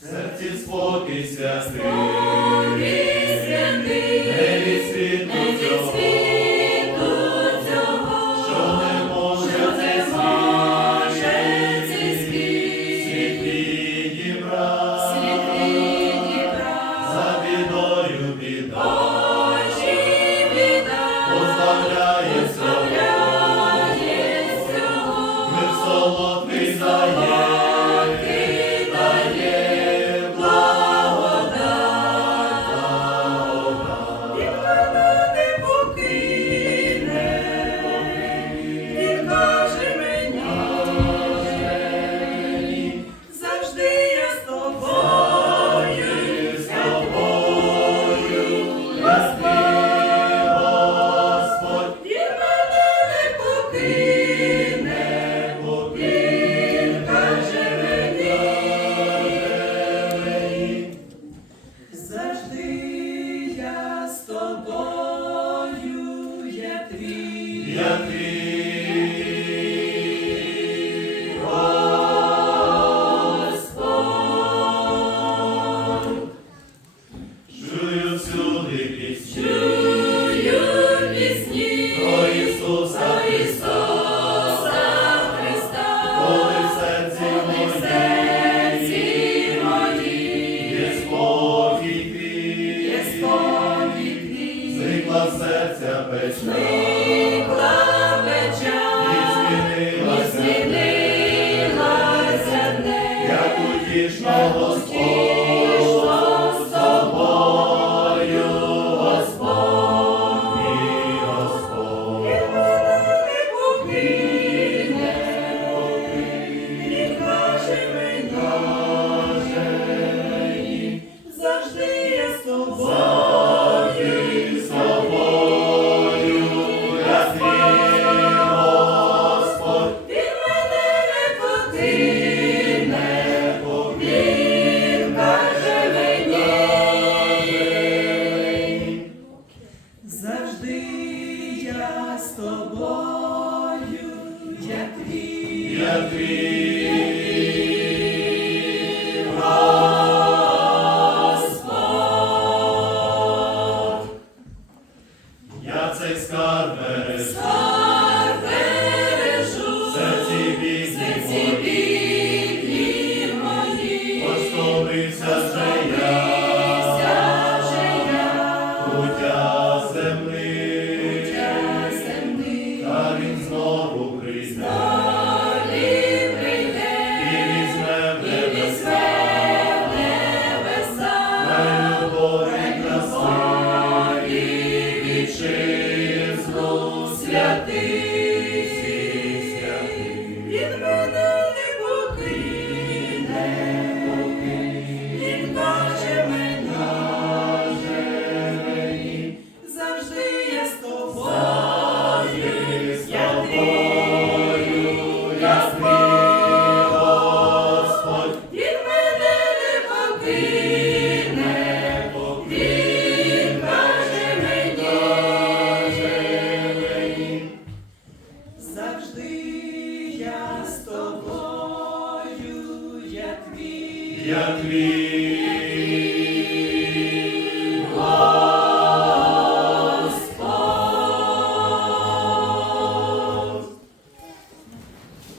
Серці спокій святий. солодний зай. з тобою, я твій. Я твій. серця печаль. Змінилася, як утішно Господь. з тобою, як твій. Христову Христа. я з тобою, як вір. як вір.